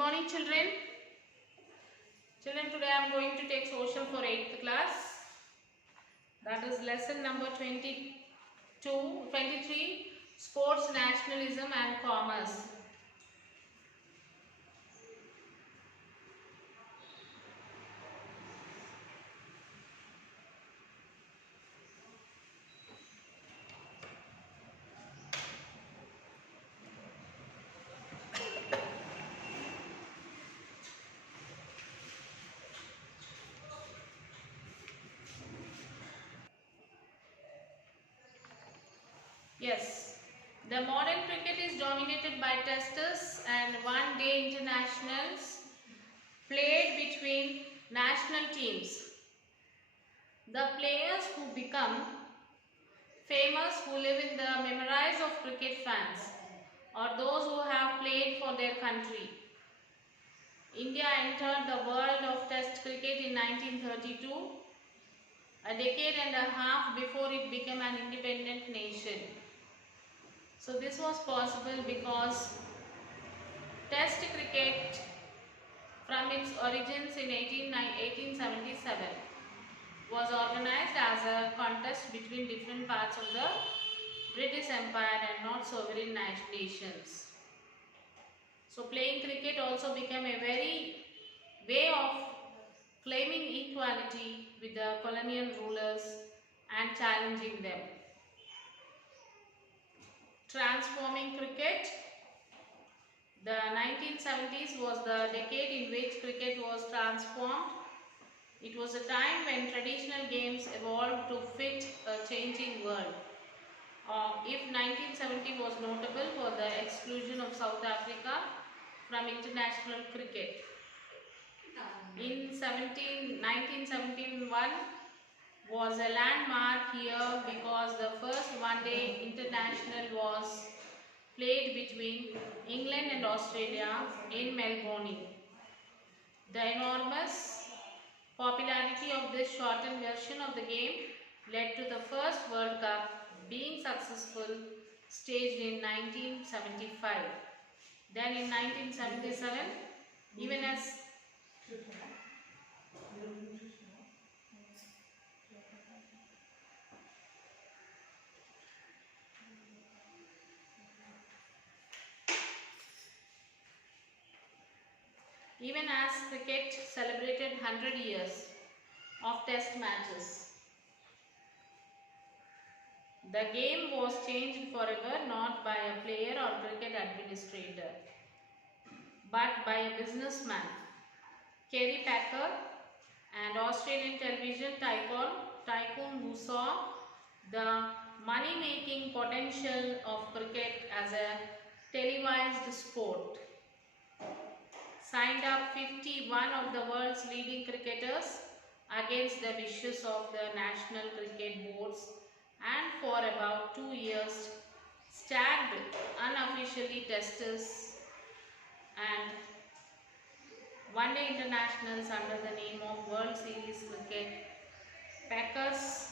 morning, children. Children, today I am going to take social for 8th class. That is lesson number 23, Sports, Nationalism and Commerce. Yes, the modern cricket is dominated by testers and one-day internationals played between national teams. The players who become famous, who live in the memories of cricket fans, or those who have played for their country. India entered the world of Test cricket in 1932, a decade and a half before it became an independent nation. So this was possible because Test cricket from its origins in 1877 was organized as a contest between different parts of the British Empire and not sovereign nations. So playing cricket also became a very way of claiming equality with the colonial rulers and challenging them. Transforming cricket. The 1970s was the decade in which cricket was transformed. It was a time when traditional games evolved to fit a changing world. If 1970 was notable for the exclusion of South Africa from international cricket. In 1971 was a landmark year because the first one-day international was played between England and Australia in Melbourne. The enormous popularity of this shortened version of the game led to the first World Cup being successful, staged in 1975. Then in 1977, even as cricket celebrated 100 years of test matches. The game was changed forever not by a player or cricket administrator, but by a businessman, Kerry Packer, and Australian television tycoon who saw the money-making potential of cricket as a televised sport. Signed up 51 of the world's leading cricketers against the wishes of the national cricket boards, and for about 2 years staged unofficially testers and one-day internationals under the name of World Series Cricket. Packers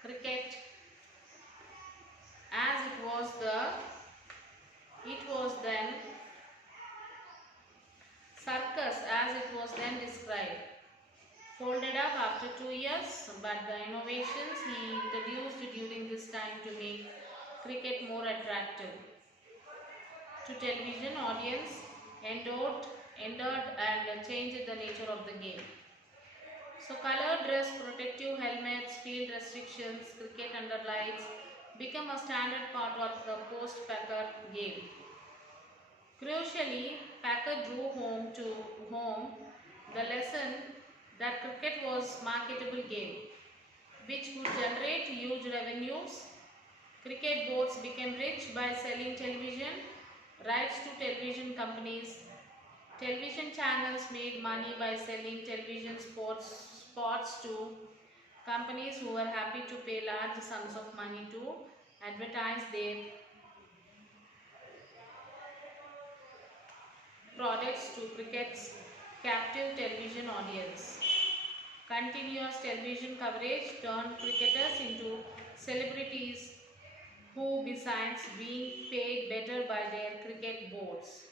cricket as it was then circus as it was then described, folded up after 2 years, but the innovations he introduced during this time to make cricket more attractive to television audience endured and changed the nature of the game. So colored dress, protective helmets, field restrictions, cricket under lights become a standard part of the post-Packer game. Crucially, Packer drew home the lesson that cricket was a marketable game, which could generate huge revenues. Cricket boards became rich by selling television rights to television companies. Television channels made money by selling television spots to companies who were happy to pay large sums of money to advertise their products to cricket's captive television audience. Continuous television coverage turned cricketers into celebrities who, besides being paid better by their cricket boards,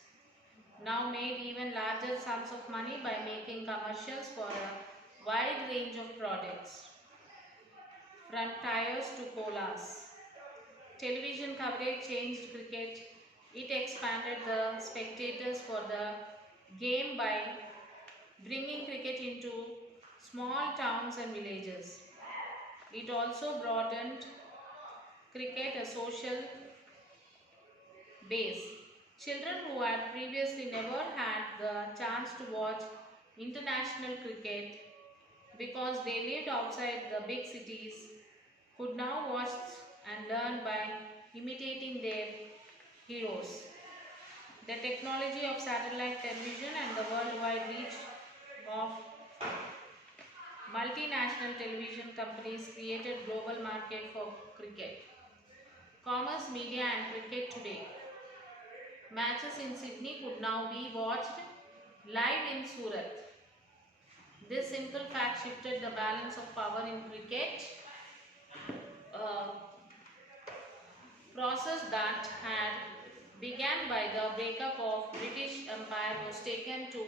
now made even larger sums of money by making commercials for a wide range of products, from tires to colas. Television coverage changed cricket. It expanded the spectators for the game by bringing cricket into small towns and villages. It also broadened cricket a social base. Children who had previously never had the chance to watch international cricket because they lived outside the big cities could now watch and learn by imitating their heroes. The technology of satellite television and the worldwide reach of multinational television companies created global market for cricket. Commerce, media and cricket today. Matches in Sydney could now be watched live in Surat. This simple fact shifted the balance of power in cricket, a process that had began by the breakup of British Empire was taken to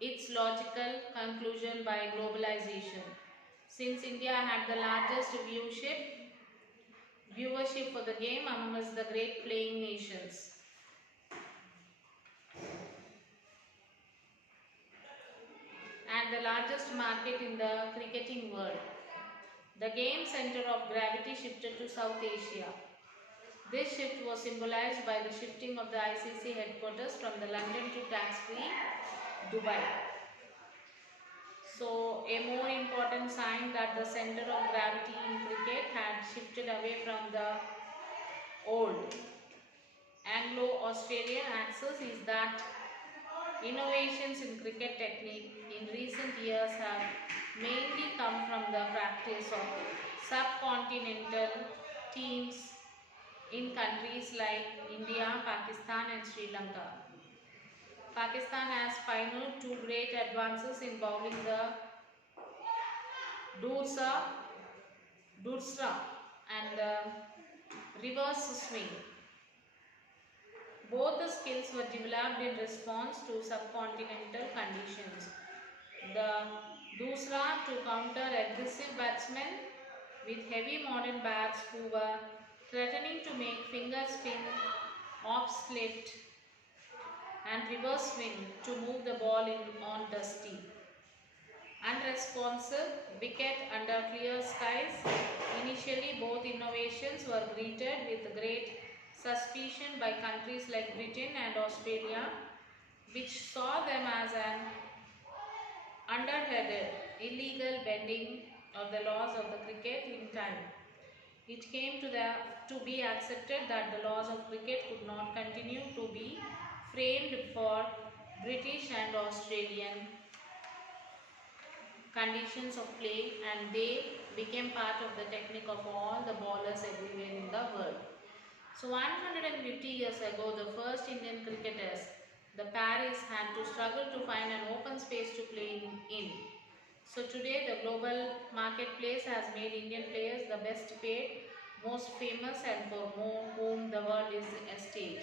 its logical conclusion by globalization. Since India had the largest viewership for the game amongst the great playing nations, and the largest market in the cricketing world, the game center of gravity shifted to South Asia. This shift was symbolized by the shifting of the ICC headquarters from the London to tax-free Dubai. So, a more important sign that the center of gravity in cricket had shifted away from the old Anglo-Australian axis is that innovations in cricket technique in recent years have mainly come from the practice of subcontinental teams in countries like India, Pakistan and Sri Lanka. Pakistan has pioneered two great advances in bowling, the Dursra and the reverse swing. Both the skills were developed in response to subcontinental conditions. The Dusra to counter aggressive batsmen with heavy modern bats who were threatening to make finger spin, off slit and reverse swing to move the ball in on dusty, unresponsive wicket under clear skies. Initially, both innovations were greeted with great suspicion by countries like Britain and Australia, which saw them as an underhanded, illegal bending of the laws of the cricket in time. It came to be accepted that the laws of cricket could not continue to be framed for British and Australian conditions of play, and they became part of the technique of all the bowlers everywhere in the world. So 150 years ago, the first Indian cricketers, the Paris, had to struggle to find an open space to play in. So today, the global marketplace has made Indian players the best paid, most famous and for whom the world is a stage.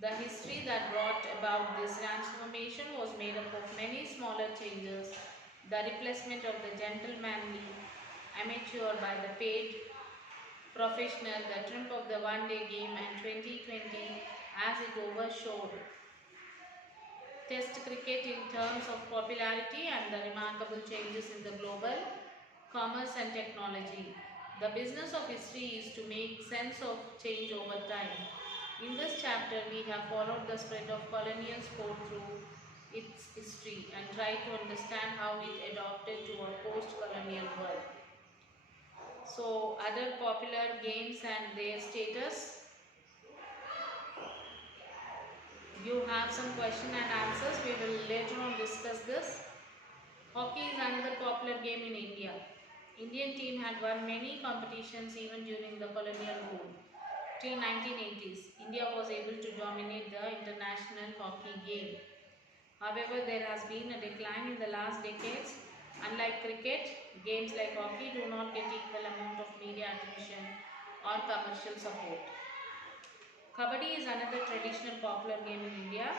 The history that brought about this transformation was made up of many smaller changes, the replacement of the gentlemanly amateur by the paid professional, the trump of the one-day game, and 2020 as it overshadowed Test cricket in terms of popularity, and the remarkable changes in the global commerce and technology. The business of history is to make sense of change over time. In this chapter, we have followed the spread of colonial sport through its history and tried to understand how it adapted to a post-colonial world. So, other popular games and their status. You have some question and answers. We will later on discuss this. Hockey is another popular game in India. Indian team had won many competitions even during the colonial rule. Till 1980s, India was able to dominate the international hockey game. However, there has been a decline in the last decades. Unlike cricket, games like hockey do not get equal amount of media attention or commercial support. Kabaddi is another traditional popular game in India.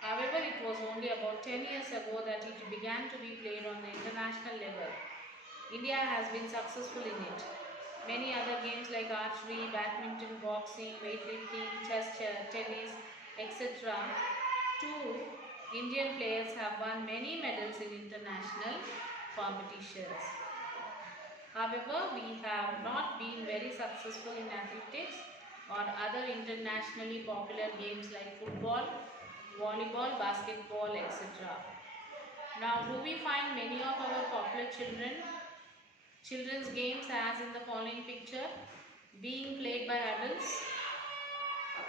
However, it was only about 10 years ago that it began to be played on the international level. India has been successful in it. Many other games like archery, badminton, boxing, weightlifting, chess, tennis, etc. Two Indian players have won many medals in international competitions. However, we have not been very successful in athletics or other internationally popular games like football, volleyball, basketball, etc. Now, do we find many of our popular children's games as in the following picture being played by adults?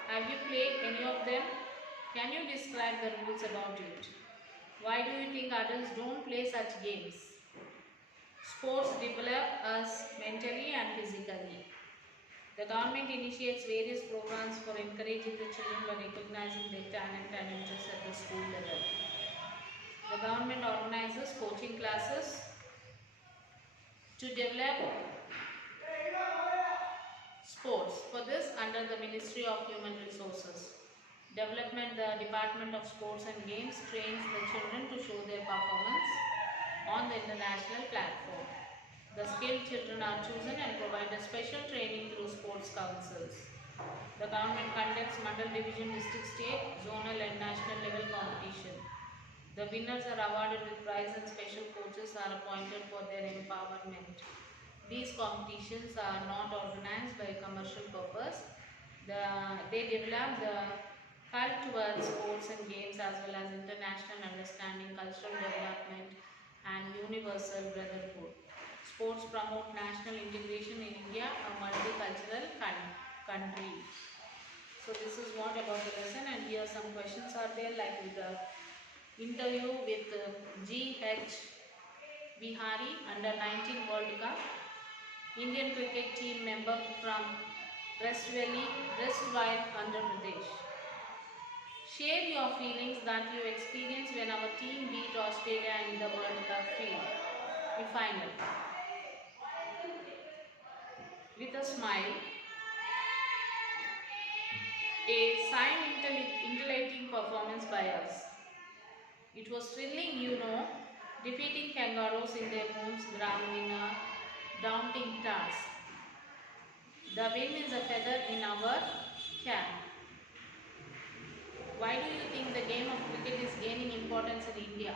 Have you played any of them? Can you describe the rules about it? Why do you think adults don't play such games? Sports develop us mentally and physically. The government initiates various programs for encouraging the children by recognizing their talent and interests at the school level. The government organizes coaching classes to develop sports. For this, under the Ministry of Human Resources Development, the Department of Sports and Games trains the children to show their performance on the international platform. The skilled children are chosen and provided special training through sports councils. The government conducts Mandal Division, District, State, Zonal and National level competition. The winners are awarded with prize and special coaches are appointed for their empowerment. These competitions are not organized by commercial purpose. They develop the cult towards sports and games as well as international understanding, cultural development and universal brotherhood. Sports promote national integration in India, a multicultural country. So this is what about the lesson, and here some questions are there, like with the interview with G.H. Bihari under 19 World Cup, Indian cricket team member from Restville, Andhra Pradesh. Share your feelings that you experienced when our team beat Australia in the World Cup final. With a smile, a scintillating performance by us. It was thrilling, you know, defeating kangaroos in their homes ground in a daunting task. The win is a feather in our cap. Why do you think the game of cricket is gaining importance in India?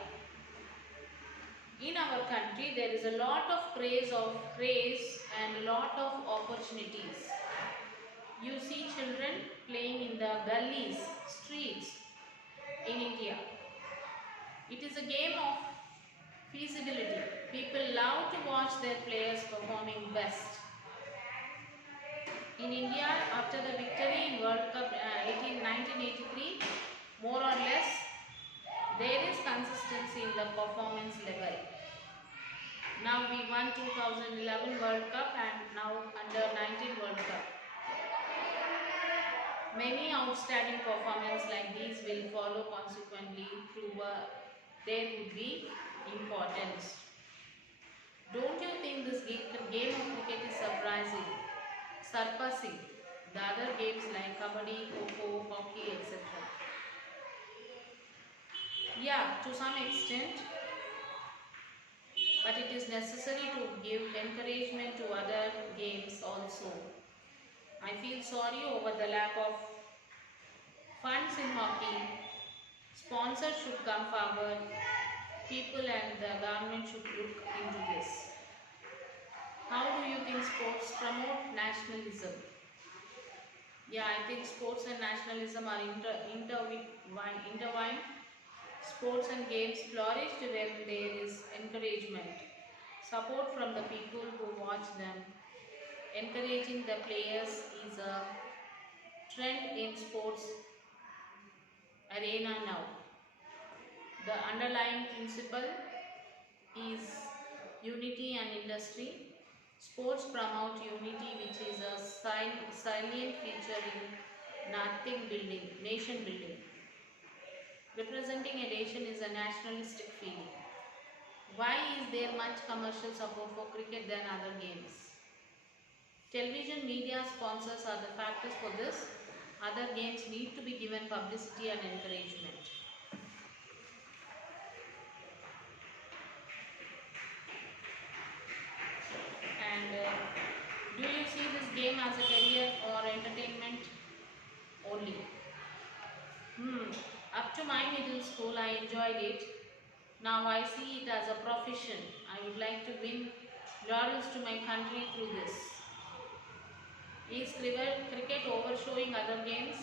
In our country, there is a lot of craze and a lot of opportunities. You see children playing in the gullies, streets in India. It is a game of feasibility. People love to watch their players performing best. In India, after the victory in World Cup 1983, more or less, there is consistency in the performance level. Now we won 2011 World Cup and now under 19 World Cup. Many outstanding performances like these will follow consequently through there would be importance. Don't you think this game of cricket is surpassing the other games like kabaddi, kho-kho, hockey, etc.? Yeah, to some extent, but it is necessary to give encouragement to other games also. I feel sorry over the lack of funds in hockey. Sponsors should come forward. People and the government should look into this. How do you think sports promote nationalism? Yeah, I think sports and nationalism are intertwined. Sports and games flourish when there is encouragement, support from the people who watch them. Encouraging the players is a trend in sports arena now. The underlying principle is unity and industry. Sports promote unity, which is a salient feature in nation building. Representing a nation is a nationalistic feeling. Why is there much commercial support for cricket than other games? Television media sponsors are the factors for this. Other games need to be given publicity and encouragement. And do you see this game as a career or entertainment only? Up to my middle school, I enjoyed it. Now I see it as a profession. I would like to win laurels to my country through this. Is cricket overshadowing other games?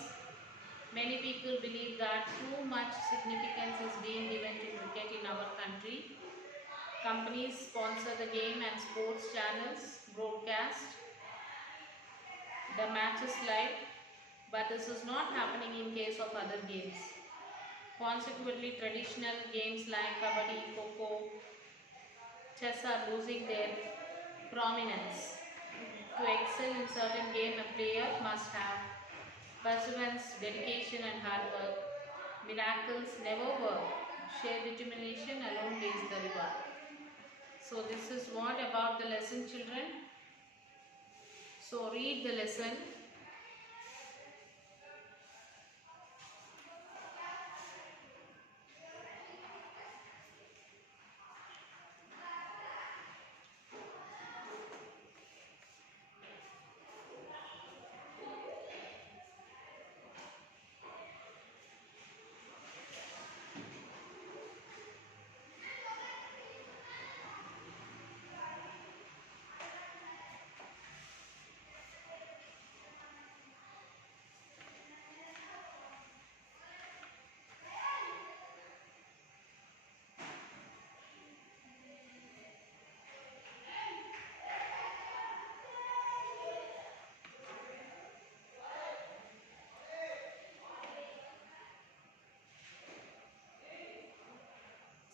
Many people believe that too much significance is being given to cricket in our country. Companies sponsor the game and sports channels broadcast the matches live, but this is not happening in case of other games. Consequently, traditional games like kabaddi, kho-kho, chess are losing their prominence. To excel in certain game, a player must have perseverance, dedication and hard work. Miracles never work. Sheer determination alone pays the reward. So this is what about the lesson, children. So read the lesson.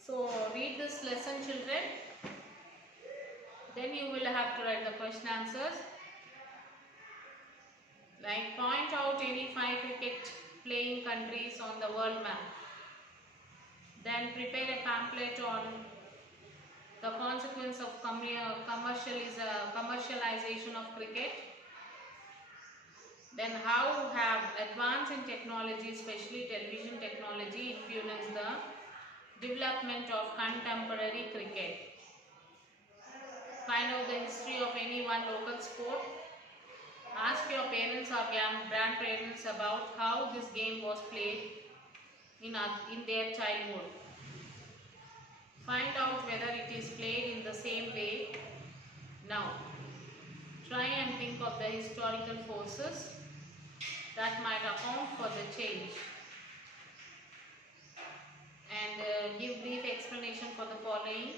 So read this lesson, children. Then you will have to write the question answers. Like point out any 5 cricket playing countries on the world map. Then prepare a pamphlet on the consequence of commercialization of cricket. Then how have advance in technology, especially television technology, influenced the development of contemporary cricket. Find out the history of any one local sport. Ask your parents or grandparents about how this game was played in their childhood. Find out whether it is played in the same way now. Try and think of the historical forces that might account for the change. And give brief explanation for the following.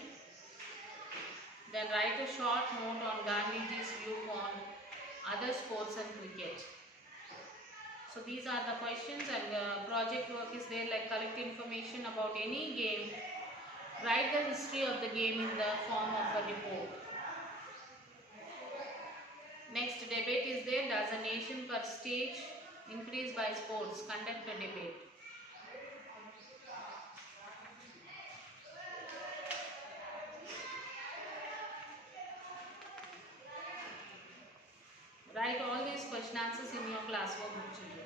Then write a short note on Gandhiji's view on other sports and cricket. So these are the questions, and project work is there, like collect information about any game. Write the history of the game in the form of a report. Next, debate is there. Does a nation prestige increase by sports? Conduct a debate. Write all these question answers in your classwork book, children.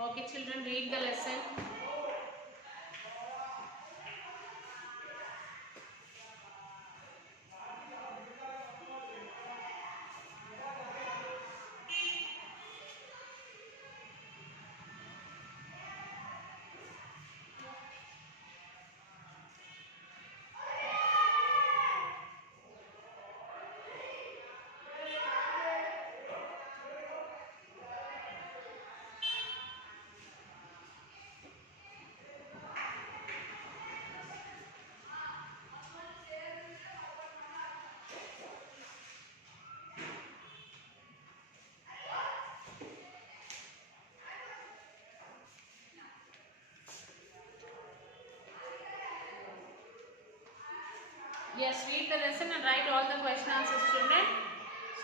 Okay, children, read the lesson. Yes, read the lesson and write all the question answers, children.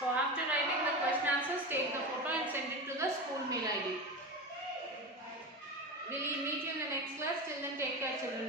So after writing the question answers, take the photo and send it to the school mail ID. We'll meet you in the next class. Till then, take care, children.